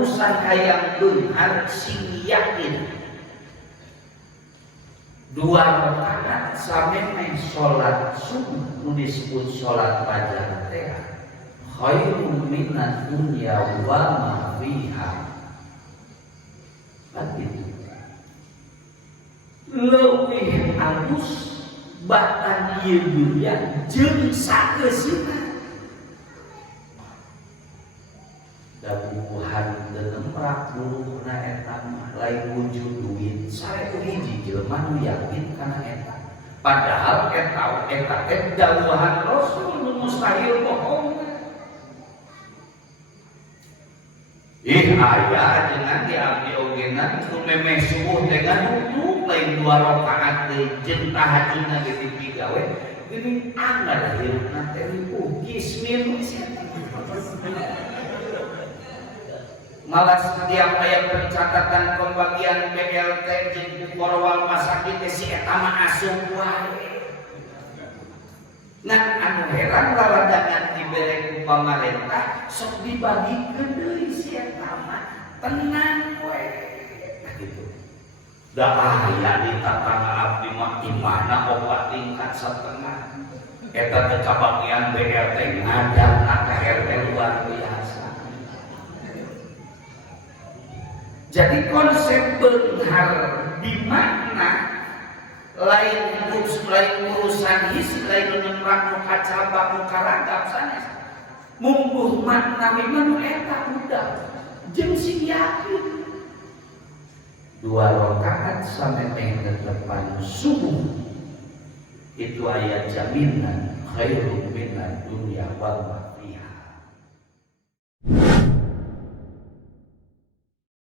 urusan hayang beunghar sing yakin 2 rakaat samemeh salat subuh nu disebut salat fajar teh khairun minad dunya wa ma fiha. Begitu. Leuwih alus batan ieu dunya jeung sakeusina. Da bubuhan denemprak duluhna eta mah lain wujud duit sae hiji jelema nu yakin kana eta. Padahal eta teh dawuhan Rasul nu mustahil bohong. Aya dengan diabdi ogenan nu memeh subuh dengan nutup lain 2 rakaat deui jeung tahajudna di TV gawe geuning anggar hirupna teh ugis minum malah setiap aya pencatatan pembagian BLT jeung korwal masakit si eta mah asup wae. Nah anu heran laladangan dibere ku pamarentah sok dibagikeun deui si eta mah tenang we. Nah gitu. Da aya di tatangga abdi mah imana 4 tingkat setengah. Eta teh kabagian BLT ngadang ka RT luar biasa. Jadi konsep beunghar di makna lain urusan his lain nemrak muka cabak muka ragap sanes mungguh makna memang eta udah jeung sing yakin 2 rakaat samemeh depan subuh itu aya jaminan khairun minad dunya wa ma fiha.